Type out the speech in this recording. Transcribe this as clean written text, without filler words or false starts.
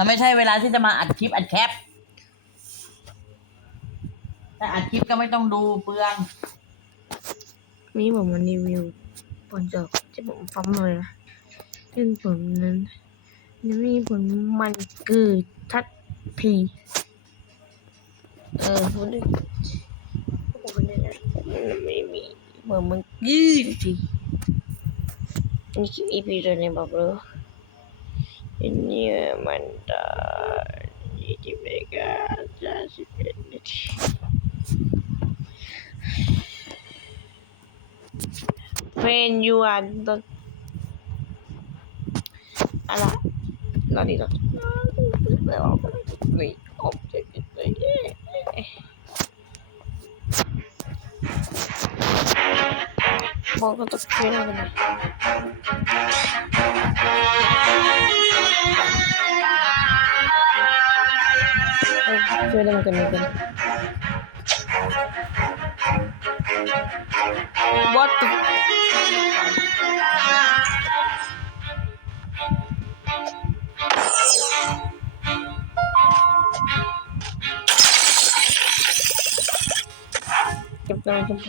มันไม่ใช่เวลาที่จะมาอัดคลิปอัดแคปแต่อัดคลิปก็ไม่ต้องดูเปลือง นี่ผมมารีวิวผลจากที่ผมฟังเลยนะซึ่งผลนั้นจะมีผลมันเกิดทัดทีพูดได้ผมไม่ได้ไม่มีผลมันเกิดทีนี่คือ EP ตัวนี้บอกเลยini mandat di mereka jadi when you are the ala lari lah objek itu mau ketuk kira apa sudah makan what the kita langsung